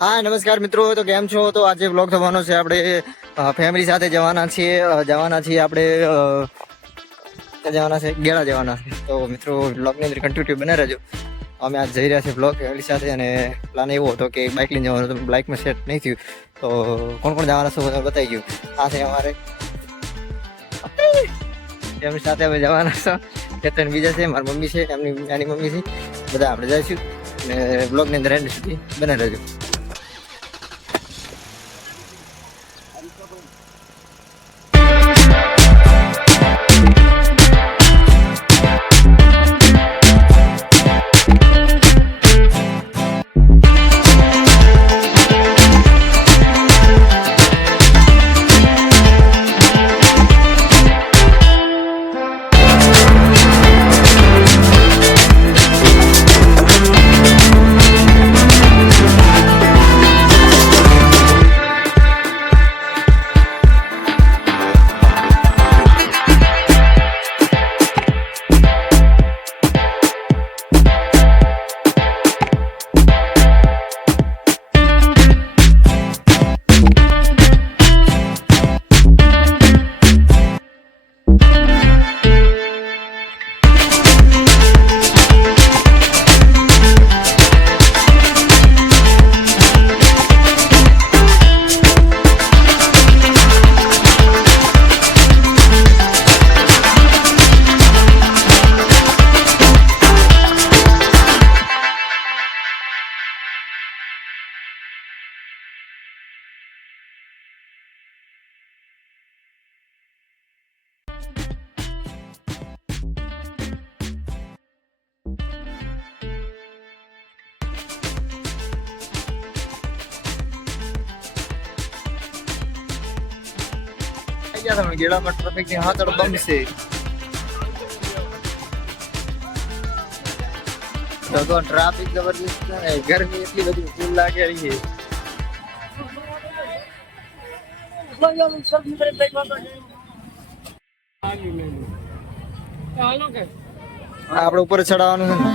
હા નમસ્કાર મિત્રો, તો કેમ છો? તો આજે બ્લોગ થવાનો છે. આપણે ફેમિલી સાથે જવાના છીએ આપણે જવાના છે ગેળા જવાના છે. તો મિત્રો બ્લોગની અંદર કન્ટિન્યુ બને રહેજો. અમે આજ જઈ રહ્યા છીએ બ્લોગ ફેમિલી સાથે, અને પ્લાન એવો હતો કે બાઇક લઈને જવાનું હતું. બાઇકમાં સેટ નહીં થયું, તો કોણ કોણ જવાના છે બતાવી ગયું. આ છે અમારે એમની સાથે અમે જવાના છો. કેતન બીજા છે, મારી મમ્મી છે, એમની નાની મમ્મી છે, બધા આપણે જઈશું. અને બ્લોગની અંદર એન્ડ સુધી બને રહેજો. ગેળામાં ટ્રાફિક ની હાથડ બંધ છે. તો ટ્રાફિક જબરદસ્ત છે, ગરમી એટલી બધી ફૂલ લાગે છે. આપણે ઉપર ચડાવવાનું છે ને.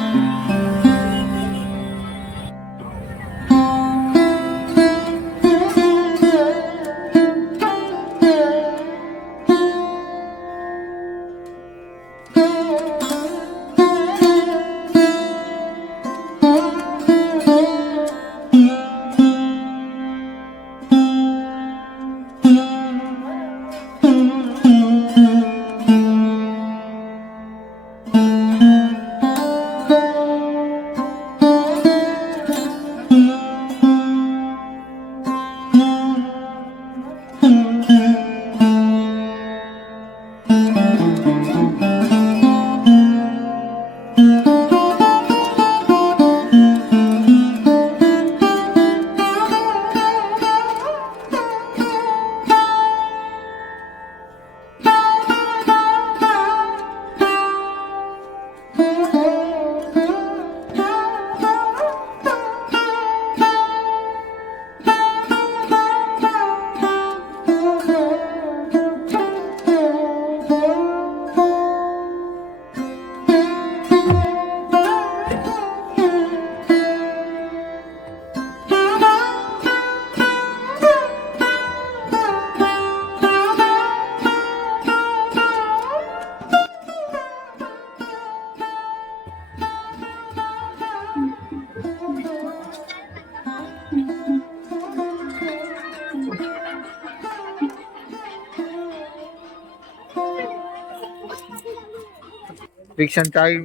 રિક્ષા ચાવી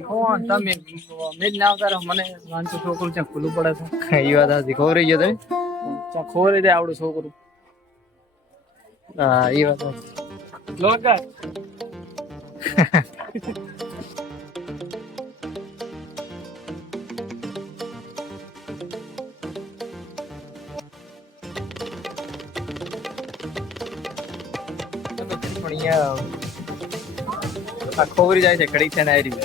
તમે મેં જ ના આવતા મને વાંચું છોકરું ત્યાં ખુલ્લું પડે છે. એ વાત હતી, ખબર ગયો તમે. ત્યાં ખોરી દે આવડું છોકરું. હા એ વાત લોકર ખોવરી જાય છે ઘડીક છે ને આ રીતે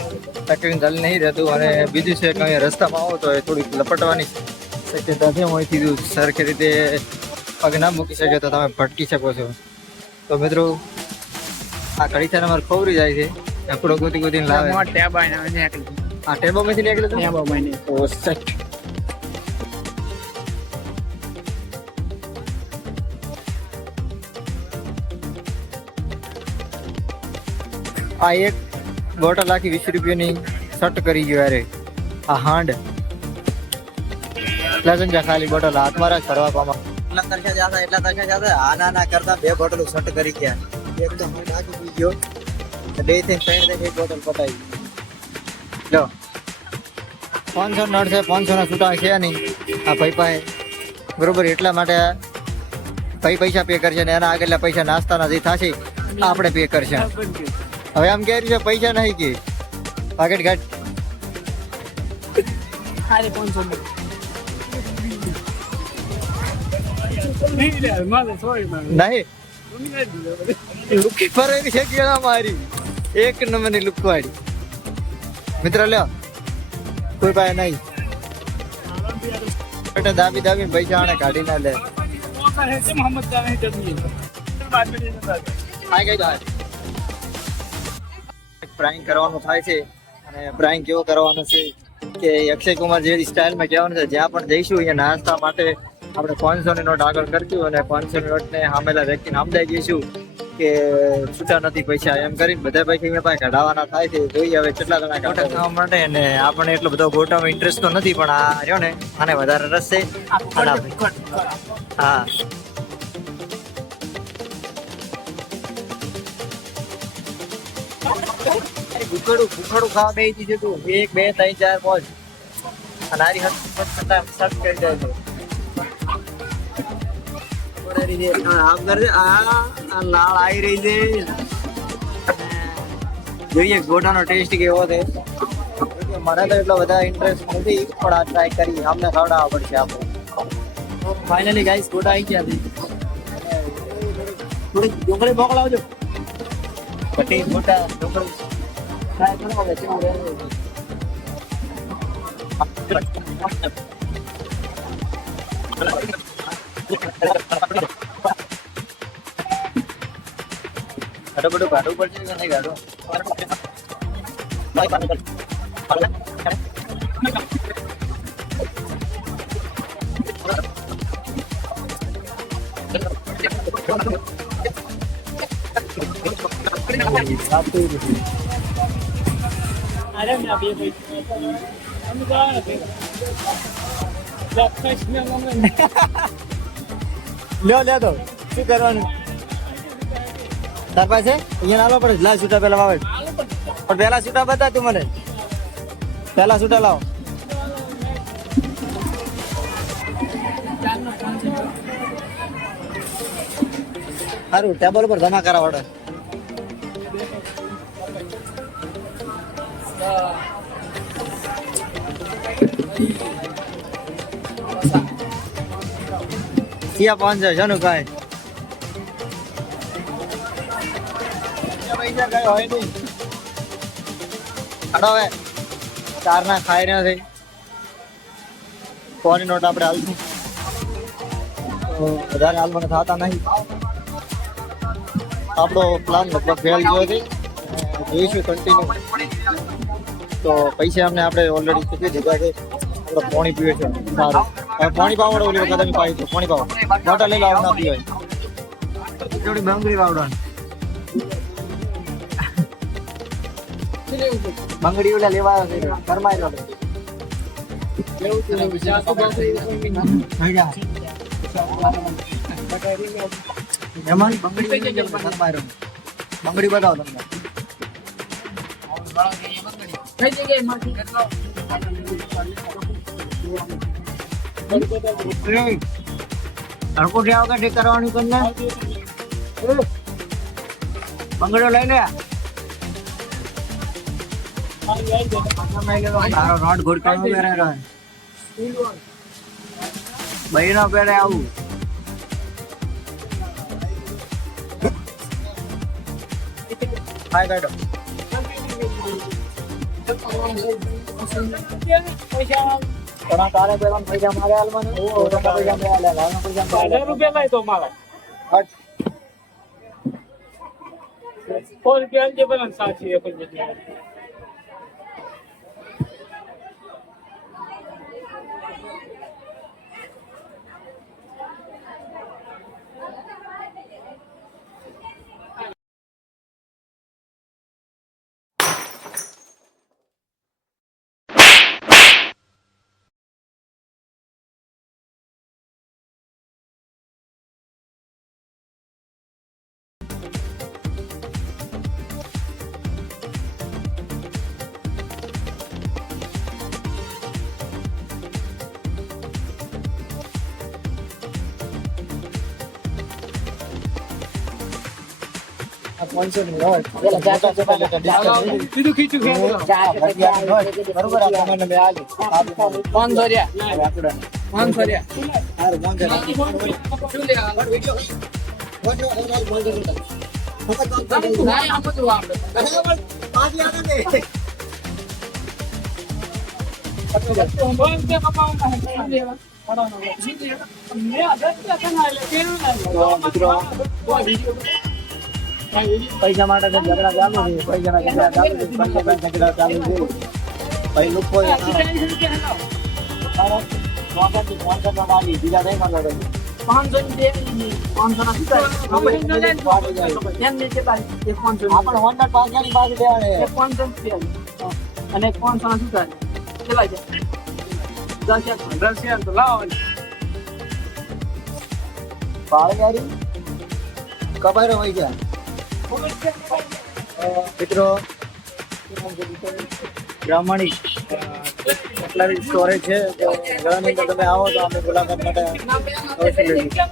તકલીફ જલ નહીં રહેતું. અને બીજું છે કે અહીંયા રસ્તામાં આવો તો એ થોડીક લપટવાની શક્યતા છે. હું અહીંથી સરખી રીતે પગ ના મૂકી શકે તો તમે ભટકી શકો છો. તો મિત્રો આ ઘડીક છે ને અમારે ખોવરી જાય છે, ઢકડો ગોતી ગોતીને લાવે. આ ટેબોમાંથી નીકળે તો ટેબામાંથી ઓ સેટ. આ એક બોટલ આખી 20 રૂપિયાની શર્ટ કરી ગયો અરે આ હાંડ લસંજા ખાલી બોટલ હાથમાં રાખ ફરવા પામાં એટલા તરખા જાતા આના ના કરતા 2 બોટલ શર્ટ કરી ગયા એકદમ નાખી પી ગયો 2 થી 3 થી એક બોટલ પટાઈ લો 500 નળ છે 500 ના છૂટા છે નહીં આ ભાઈ પાસે બરોબર એટલા માટે ભાઈ પૈસા પે કરશે ને એના આગળના પૈસા નાસ્તાના જે થશે આપણે પે કરશે હવે આમ કહે છે પૈસા નહીં કે પાકેટ ઘાટ અરે 500 નહીં લે મારે સોરી મારે નહીં લુકી પર એવી છે કે મારી એક નંબરની લુકવાડી મિત્ર લ્યો કોઈ પાસે નહીં એટલે દાબી દાબી પૈસા આને કાઢી ના લે મોહમ્મદ જાવે જલ્દી આ ગઈ તો પ્રાઇંગ કરવાનું થાય છે અને પ્રાઇંગ કેવો કરવાનો છે કે અક્ષય કુમાર જેવી સ્ટાઇલમાં કહેવાનું છે જ્યાં પણ જઈશું અહીંયા નાસ્તા માટે આપણે 500 ની નોટ આગળ કરશું અને 500 ની નોટને સામેલા વ્યક્તિને સમજાઈ દઈશું કે છૂટા નથી પૈસા એમ કરીને બધા પૈસા અહીંયા પાસે કઢાવવાના થાય છે જોઈએ હવે કેટલા જણા ગોટા ખાવા માટે અને આપણને એટલો બધો ગોટામાં ઇન્ટરેસ્ટ તો નથી પણ આ રહ્યો ને આને વધારે રસ છે હા ભૂખડું ખાવા બે દીધું તું 1 2 3 4 5 અને આરી સર્ચ કરી દેજો આમ કરજે આ લાળ આવી રહી છે જોઈએ ગોટાનો ટેસ્ટ કેવો છે મને તો એટલો બધા ઇન્ટરેસ્ટ નથી પણ આ ટ્રાય કરી અમને ખવડાવવા પડશે આપણે ફાઇનલી ગાઈસ ગોટા આવી ગયા છે થોડી ડુંગળી મોકલાવજો કટી ગોટા ડુંગળી ટ્રાય કરો હવે કેવું રહે બધું ગાડું પડશે કે નહીં ગાડું અરે ના બે ભાઈ અમે જવાના છે લક્ષ ને મમ્મી લ્યો તો શું કરવાનું તાર પાસે અહીંયા નાલો પડે લા છૂટા પેલા વાવે પણ પેલા છૂટા બતા તું મને પેલા છૂટા લાવો સારું ટેબલ ઉપર જમા કરાવડે ક્યાં પહોંચે છે ને કાંઈ પૈસા કઈ હોય નહીં હાડો હવે ચાર ના ખાઈ રહ્યા છે કોની નોટ આપણે હાલશું તો વધારે હાલવાના થતા નહીં આપણો પ્લાન લગભગ ફેલ ગયો છે જોઈશું કન્ટિન્યુ તો પૈસા અમને આપણે ઓલરેડી ચૂકી દીધા છે આપણે પાણી પીવે છે સારું હવે પાણી પાવડો ઓલી વખત અમે પાઈ પાણી પાવો બોટલ લઈ લાવો ના પીવાય થોડી બંગડી વાવડવાની બંગડી ઓલા લેવા આવ્યો છે ફરમાઈ લો એમાં બંગડી ફરમાઈ રહ્યો બંગડી બતાવો તમને હડકો જ્યાં વગર ઠીક કરવાનું કરીને બંગડો લઈ લે તારો રોડ ઘોડકાનો પહેરે રહે બહેનો પહેરે આવું હાય ગાડો ઘણા તારે પેલા પૈસા મારે હાલવાનું પૈસા મેં હાલે પૈસા 1000 રૂપિયા લઈ તો મારા હટ 100 રૂપિયા જે balance સાચી એક જ 500 નું હોય. સીધું ખીચું ખેંચો. બરોબર આ તમને મેં આલી 500 રહ્યા. 500 રહ્યા. શું લે આ વિડિયો? ના આ બધું આપણે. પૈસા માટે ઝઘડા ચાલુ છે પૈસાના ઝઘડા ચાલુ છે ઝઘડા ચાલુ છે ભાઈ લોકો બીજા નહીં માંગો 500 ની દે 500 ના સુતા આપણે કેમ નીચે પાડી 500 આપણે 105 ની બાજુ દેવાને 500 અને 500 ના સુતા ચલા જાય 10 તો લાવો પાળગારી કબારો હોય ગયા મિત્રો બ્રાહ્મણી કેટલા સ્ટોરેજ છે ઘરની અંદર તમે આવો તો અમે મુલાકાત માટે અવશ્ય લેજો.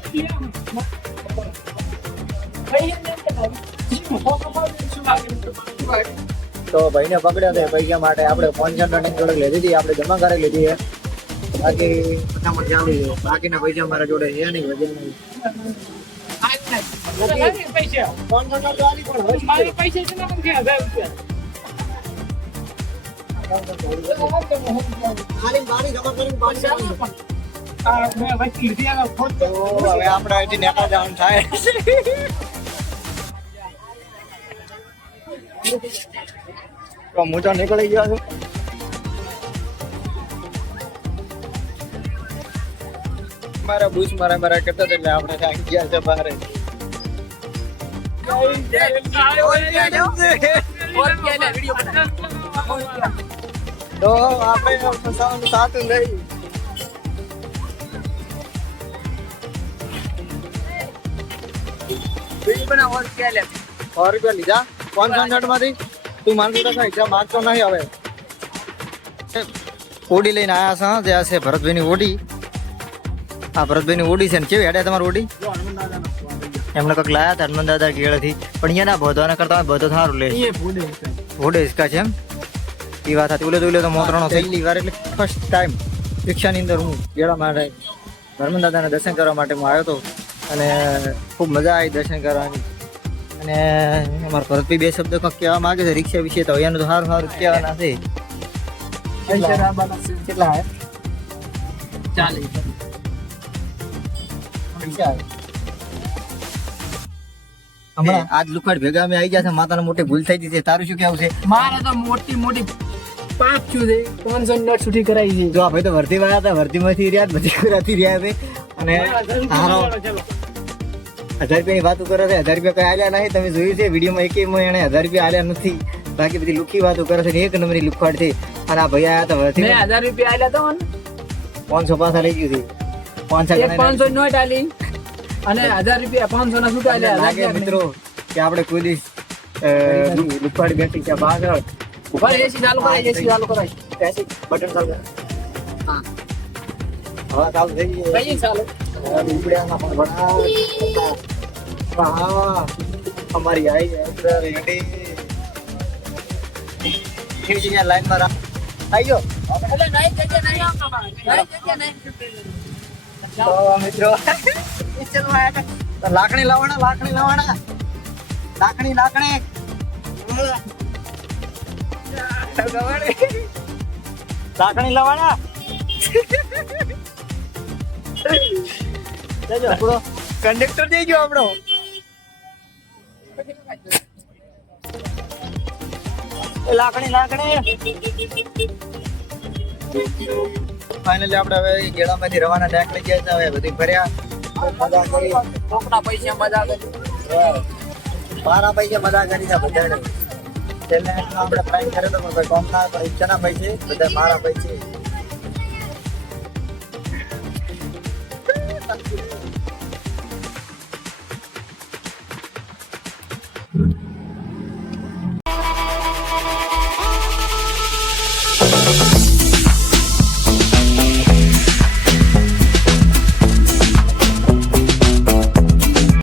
તો ભાઈને પકડ્યા છે પૈસા માટે આપણે 500 રનિંગ જોડે લીધી હતી આપણે જમા કરી લીધી છે બાકી ફટાફટ ચાલુ છે બાકીના પૈસા મારા જોડે છે નહીં વજન નહીં હવે આપણે અહીંથી નેતા જવાનું થાય તો હું તો નીકળી ગયો છું મારા બુશ મારા કરતા હતા એટલે આપણે આવી ગયા છે બહાર તો આપણે સાતું નહીં 100 રૂપિયા લીધા 500 માંથી તું માનતો તો ખરી માગતો નહીં હવે ઓડી લઈને આવ્યા છે ત્યાં છે ભરતભાઈની ઓડી આ ભરતભાઈની ઓડી છે ને કેવી હેડે તમારી ઓડી એમને કંઈક લાયા હતા હનુમાન દાદા ગેળથી પણ અહીંયા ના બધો આના કરતા બધો સારું લે ભોડે હિસકા છે એમ એ વાત હતી ઓલે તો મોતરાનો પહેલી વાર એટલે ફર્સ્ટ ટાઈમ રિક્ષાની અંદર હું ગેળા માટે હનુમાન દાદાના દર્શન કરવા માટે હું આવ્યો હતો અને ખૂબ મજા આવી દર્શન કરવાની અને અમારા ભરતભાઈ બે શબ્દો કંઈક કહેવા માંગે છે રિક્ષા વિશે તો અહીંયાનું તો સારું સારું કહેવાના છે કેટલા હે 40 હમણાં આજ લુખાડ ભેગા અમે આવી ગયા છે માતાને મોટી ભૂલ થઈ ગઈ છે તારું શું કેવું છે મારે તો મોટી મોટી પાપ છું છે 500 નોટ છૂટી કરાવી છે જો આ ભાઈ તો વર્ધી વાળા હતા વર્ધીમાંથી રહ્યા બધી કરાતી રહ્યા છે અને હારો 1000 રૂપિયાની વાતો કરે છે 1000 રૂપિયા કઈ આલ્યા નહીં તમે જોયું છે વિડીયોમાં એકેયમાં એને 1000 રૂપિયા આલ્યા નથી બાકી બધી લુખી વાતો કરે છે એક નંબરની લુખાડ છે અને આ ભાઈ આયા હતા વર્ધી મેં 1000 રૂપિયા આલ્યા તો 500 પાછા લઈ ગયું છે 500 નોટ આલી અને 1000 રૂપિયા 500 ના છૂટા આલ્યા લાગે મિત્રો કે આપણે કોઈ દિવસ લુખાડ બેઠી છે પાછળ ભાઈ એસી ચાલુ કરાય એસી બટન ચાલુ હા હવે ચાલુ થઈ ગઈ કઈ ચાલુ અમારી આવી લાઈન માં આવી ગયો મિત્રો લાકડી લાવવાના લાકડી લાવવાના કંડક્ટર જઈ ગયો આપણો લાકડી ફાઇનલી આપણે હવે ગેડામાંથી રવાના ડાક લઈ ગયા છે હવે બધી ફર્યા મજા કરી કોકના પૈસા મજા કરી મારા પૈસા મજા કરી છે બધા છેલ્લે આપણે પ્લાન કર્યો તો કોઈ કોમ ના ઈચ્છા ના પૈસે બધા મારા પૈસે